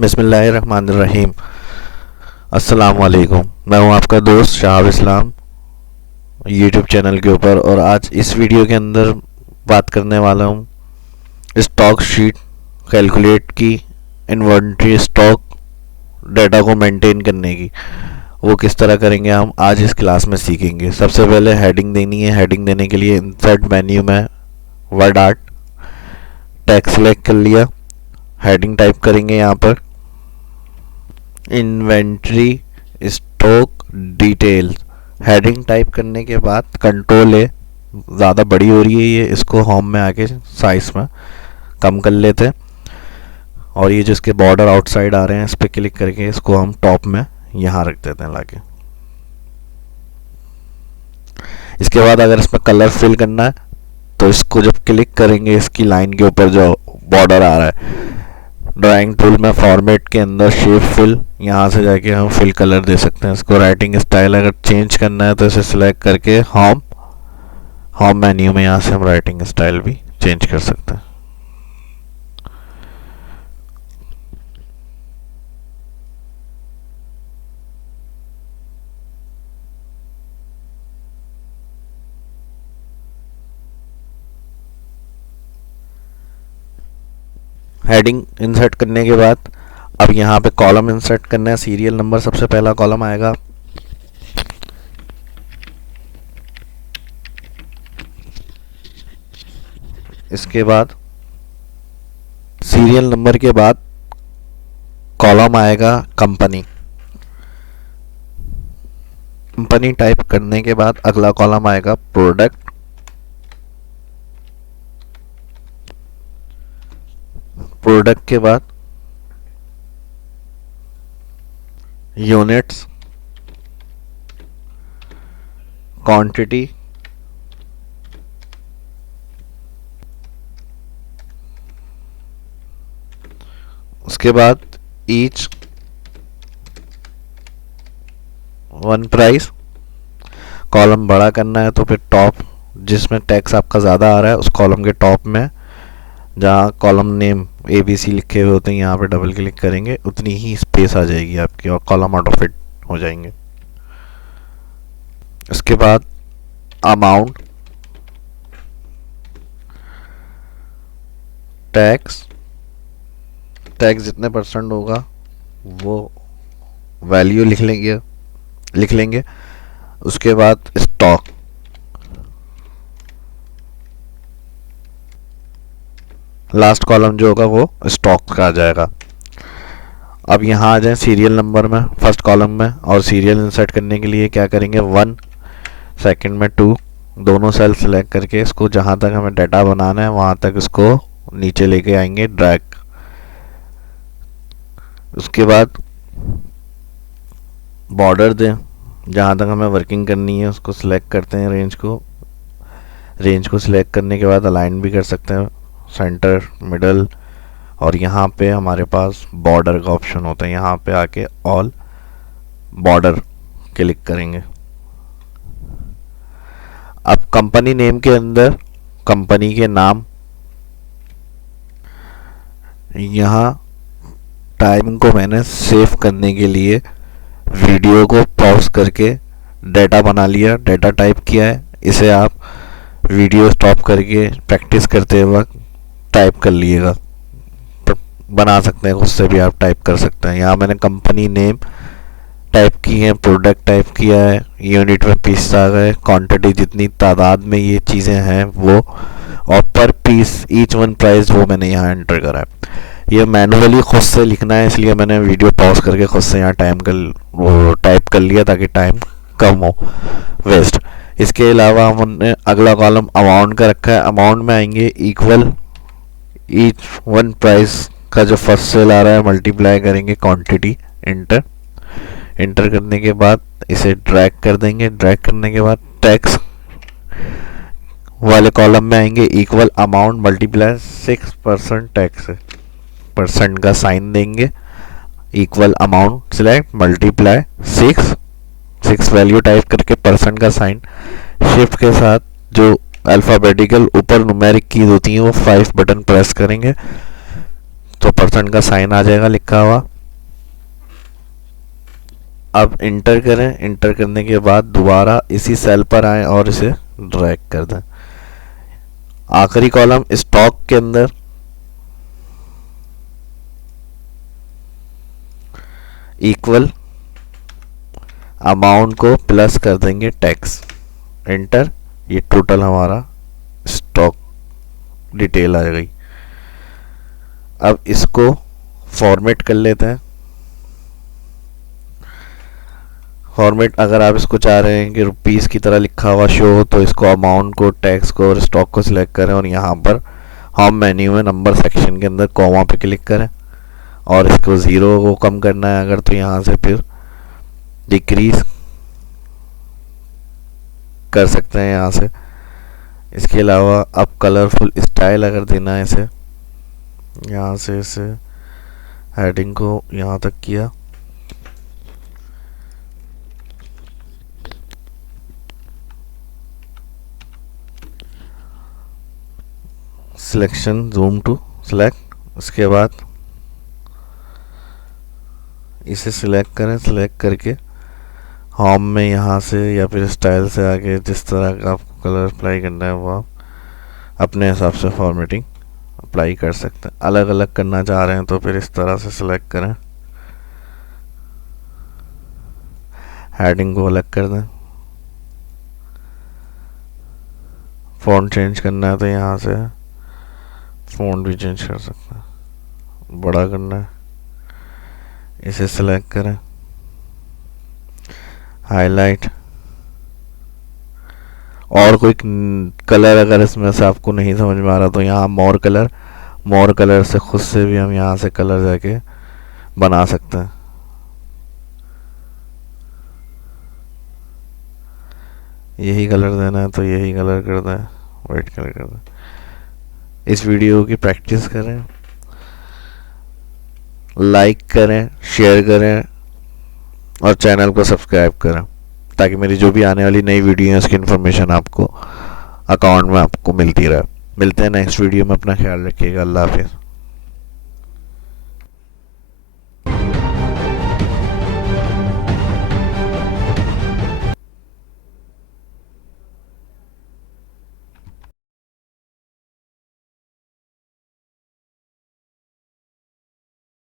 बिस्मिल्लाहिर्रहमानिर्रहीम। अस्सलाम वालेकुम। मैं हूं आपका दोस्त शाहब इस्लाम यूट्यूब चैनल के ऊपर, और आज इस वीडियो के अंदर बात करने वाला हूं स्टॉक शीट कैलकुलेट की, इन्वेंट्री स्टॉक डाटा को मेंटेन करने की। वो किस तरह करेंगे हम आज इस क्लास में सीखेंगे। सबसे पहले हेडिंग देनी है। हेडिंग देने के लिए इंसर्ट मेन्यू में वर्ड आर्ट टेक्स्ट सेलेक्ट कर लिया। हेडिंग टाइप करेंगे यहाँ पर inventory stock details. Heading type करने के बाद कंट्रोल ए, ज़्यादा बड़ी हो रही है ये, इसको होम में आके साइज में कम कर लेते हैं। और ये जिसके बॉर्डर आउटसाइड आ रहे हैं इस पर क्लिक करके इसको हम टॉप में यहाँ रख देते हैं लाके। इसके बाद अगर इसमें कलर फिल करना है तो इसको जब क्लिक करेंगे इसकी लाइन के ऊपर जो बॉर्डर आ रहा है, ड्राइंग टूल में फॉर्मेट के अंदर शेप फिल, यहाँ से जाके हम फिल कलर दे सकते हैं। इसको राइटिंग स्टाइल अगर चेंज करना है तो इसे सिलेक्ट करके होम मेन्यू में यहाँ से हम राइटिंग स्टाइल भी चेंज कर सकते हैं। हेडिंग इंसर्ट करने के बाद अब यहाँ पे कॉलम इंसर्ट करना है। सीरियल नंबर सबसे पहला कॉलम आएगा। इसके बाद सीरियल नंबर के बाद कॉलम आएगा कंपनी। कंपनी टाइप करने के बाद अगला कॉलम आएगा प्रोडक्ट। प्रोडक्ट के बाद यूनिट्स, क्वांटिटी, उसके बाद ईच वन प्राइस। कॉलम बड़ा करना है तो फिर टॉप, जिसमें टैक्स आपका ज़्यादा आ रहा है उस कॉलम के टॉप में जहाँ कॉलम नेम ABC लिखे हुए होते हैं यहाँ पे डबल क्लिक करेंगे, उतनी ही स्पेस आ जाएगी आपकी और कॉलम ऑटो फिट हो जाएंगे। इसके बाद अमाउंट, टैक्स जितने परसेंट होगा वो वैल्यू लिख लेंगे। उसके बाद स्टॉक, लास्ट कॉलम जो होगा वो स्टॉक का आ जाएगा। अब यहाँ आ जाए सीरियल नंबर में फर्स्ट कॉलम में, और सीरियल इंसर्ट करने के लिए क्या करेंगे 1, सेकंड में 2, दोनों सेल सेलेक्ट करके इसको जहाँ तक हमें डाटा बनाना है वहाँ तक इसको नीचे लेके आएंगे ड्रैग। उसके बाद बॉर्डर दें, जहाँ तक हमें वर्किंग करनी है उसको सिलेक्ट करते हैं। रेंज को सिलेक्ट करने के बाद अलाइन भी कर सकते हैं सेंटर, मिडल, और यहाँ पे हमारे पास बॉर्डर का ऑप्शन होता है। यहाँ पे आके ऑल बॉर्डर क्लिक करेंगे। अब कंपनी नेम के अंदर कंपनी के नाम, यहाँ टाइम को मैंने सेव करने के लिए वीडियो को पॉज करके डाटा बना लिया, डाटा टाइप किया है। इसे आप वीडियो स्टॉप करके प्रैक्टिस करते वक्त टाइप कर लिएगा, बना सकते हैं, उससे भी आप टाइप कर सकते हैं। यहाँ मैंने कंपनी नेम टाइप की है, प्रोडक्ट टाइप किया है, यूनिट में पीस आ गए, क्वांटिटी जितनी तादाद में ये चीज़ें हैं वो, और पर पीस ईच वन प्राइस वो मैंने यहाँ एंटर करा है। ये मैनुअली खुद से लिखना है इसलिए मैंने वीडियो पॉज करके खुद से यहाँ टाइप कर लिया ताकि टाइम कम हो वेस्ट। इसके अलावा हमने अगला कॉलम अमाउंट का रखा है। अमाउंट में आएंगे इक्वल ईच वन प्राइस का जो फर्स्ट सेल आ रहा है मल्टीप्लाई करेंगे क्वांटिटी, इंटर करने के बाद इसे ड्रैग कर देंगे। ड्रैग करने के बाद टैक्स वाले कॉलम में आएंगे equal amount multiply 6% tax, percent का साइन देंगे, equal amount select multiply 6 value type करके परसेंट का साइन, शिफ्ट के साथ जो अल्फ़ाबेटिकल ऊपर न्यूमेरिक कीज होती हैं वो 5 बटन प्रेस करेंगे। तो परसेंट का साइन आ जाएगा लिखा हुआ। अब इंटर करें, इंटर करने के बाद दोबारा इसी सेल पर आए और इसे ड्रैग कर दें। आखिरी कॉलम स्टॉक के अंदर इक्वल अमाउंट को प्लस कर देंगे टैक्स, एंटर। ये टोटल हमारा स्टॉक डिटेल आ गई। अब इसको फॉर्मेट कर लेते हैं। फॉर्मेट अगर आप इसको चाह रहे हैं कि रुपीस की तरह लिखा हुआ शो हो, तो इसको अमाउंट को, टैक्स को और स्टॉक को सिलेक्ट करें और यहाँ पर होम मेन्यू में नंबर सेक्शन के अंदर कॉमा पे क्लिक करें और इसको 0 को कम करना है अगर, तो यहाँ से फिर डिक्रीज कर सकते हैं यहाँ से। इसके अलावा अब कलरफुल स्टाइल अगर देना है इसे, यहाँ से इसे हेडिंग को यहाँ तक किया, सिलेक्शन जूम टू सिलेक्ट। उसके बाद इसे सिलेक्ट करें, सिलेक्ट करके होम में यहाँ से या फिर स्टाइल से आगे जिस तरह का आपको कलर अप्लाई करना है वो आप अपने हिसाब से फॉर्मेटिंग अप्लाई कर सकते हैं। अलग अलग करना चाह रहे हैं तो फिर इस तरह से सिलेक्ट करें, हेडिंग को अलग कर दें। फ़ॉन्ट चेंज करना है तो यहाँ से फ़ॉन्ट भी चेंज कर सकते हैं। बड़ा करना है, इसे सिलेक्ट करें, हाईलाइट। और कोई कलर अगर इसमें से आपको नहीं समझ में आ रहा तो यहाँ मोर कलर से खुद से भी हम यहाँ से कलर जाके बना सकते हैं। यही कलर देना है तो यही कलर कर दें, वाइट कलर कर दें। इस वीडियो की प्रैक्टिस करें, लाइक करें, शेयर करें और चैनल को सब्सक्राइब करें ताकि मेरी जो भी आने वाली नई वीडियो है उसकी इन्फॉर्मेशन आपको अकाउंट में आपको मिलती रहे। मिलते हैं नेक्स्ट वीडियो में, अपना ख्याल रखिएगा। अल्लाह हाफिज़।